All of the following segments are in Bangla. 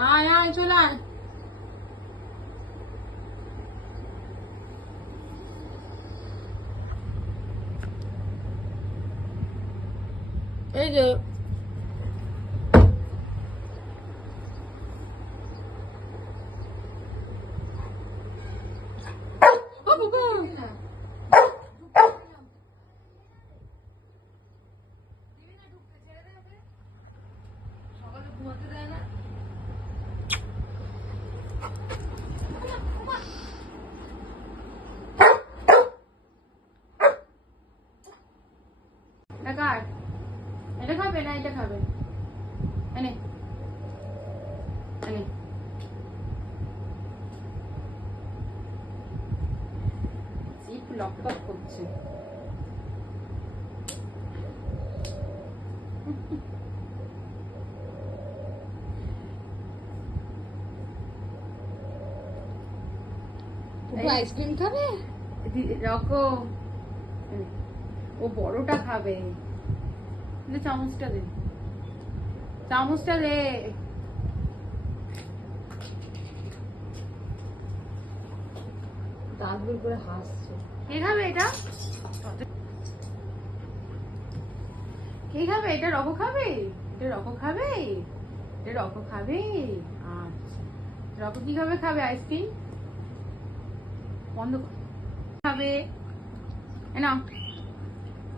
啊呀，出来！哎，就。না এটা খাবে। এনে। এনে। জিপ লকটক করছে। আইসক্রিম খাবে? দি- রকো ও বড়টা খাবে। চামচটা দে। চামচটা দে। দাঁত বের করে হাসছে। কে খাবে এটা? কে খাবে? এটা রকো খাবে? এটা রকো খাবে? এটা রকো খাবে? আচ্ছা। রকো কি খাবে? আইসক্রিম বন্ধ। খাবে। নাও।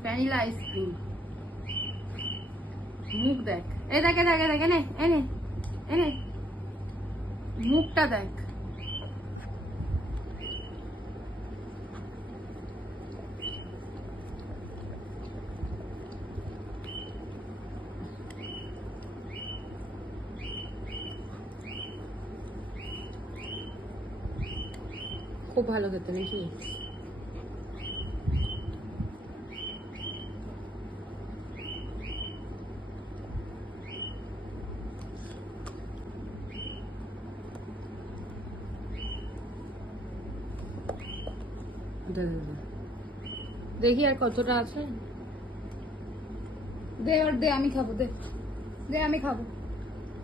ভ্যানিলা আইসক্রিম মুখ দেখ। এ দেখ এ দেখ এ দেখ এনে এনে মুখটা দেখ। খুব ভালো খেতে, নাকি? দেখি আর কতটা আছে। দে আর দে আমি খাব দে। দে আমি খাব।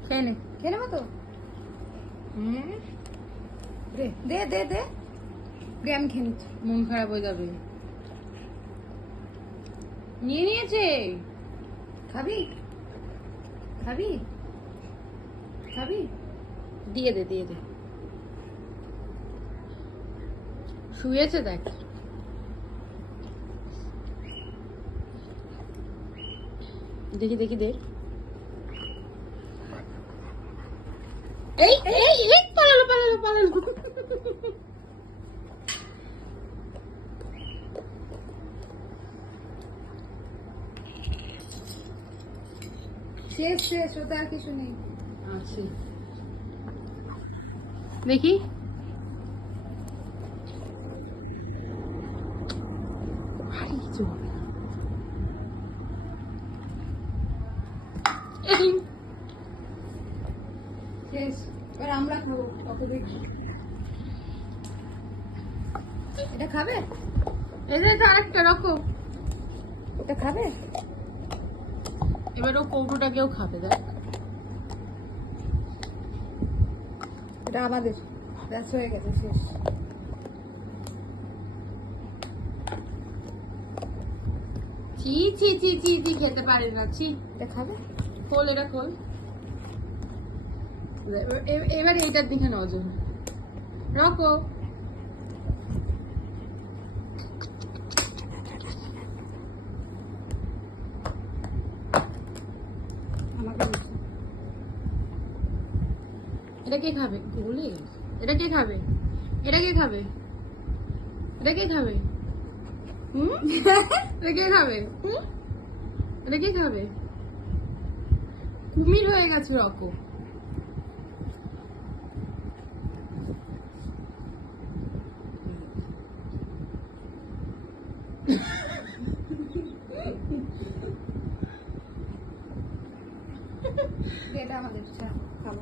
খেয়ে নে। খেয়ে নেব তো? দে দে দে দে। দে আমি খেয়ে নিচ্ছি। মন খারাপ হয়ে যাবে। নিয়ে নিয়েছে। খাবি? খাবি? খাবি? দিয়ে দে দিয়ে দে। শুয়েছে দেখ। দেখি দেখি দেখ। এই এই এই পালালো পালালো পালালো। শেষ শেষ ওটা আর কিছু নেই। আছে দেখি ভারী কিছু হবে না। এই, শেষ এবার আমরা খাব কত দেখি এটা খাবে? এই যে এটা আরেকটা রাখো। এটা খাবে? এবার ও কৌটোটাকেও খাবে দেখ। এটা আমাদের। ব্যাস হয়ে গেছে শেষ। চি চি চি চি চি খেতে পারে না চি এটা খাবে? খোল, এটা খোল। এবার- এইটার দিকে নজর রাখো এটা কে খাবে? বলে? এটা কে খাবে? এটা কে খাবে? এটা কে খাবে? হুম? এটা কে খাবে? হুম এটা কে খাবে? কুমির হয়ে গেছে রকম এটা আমাদের খাব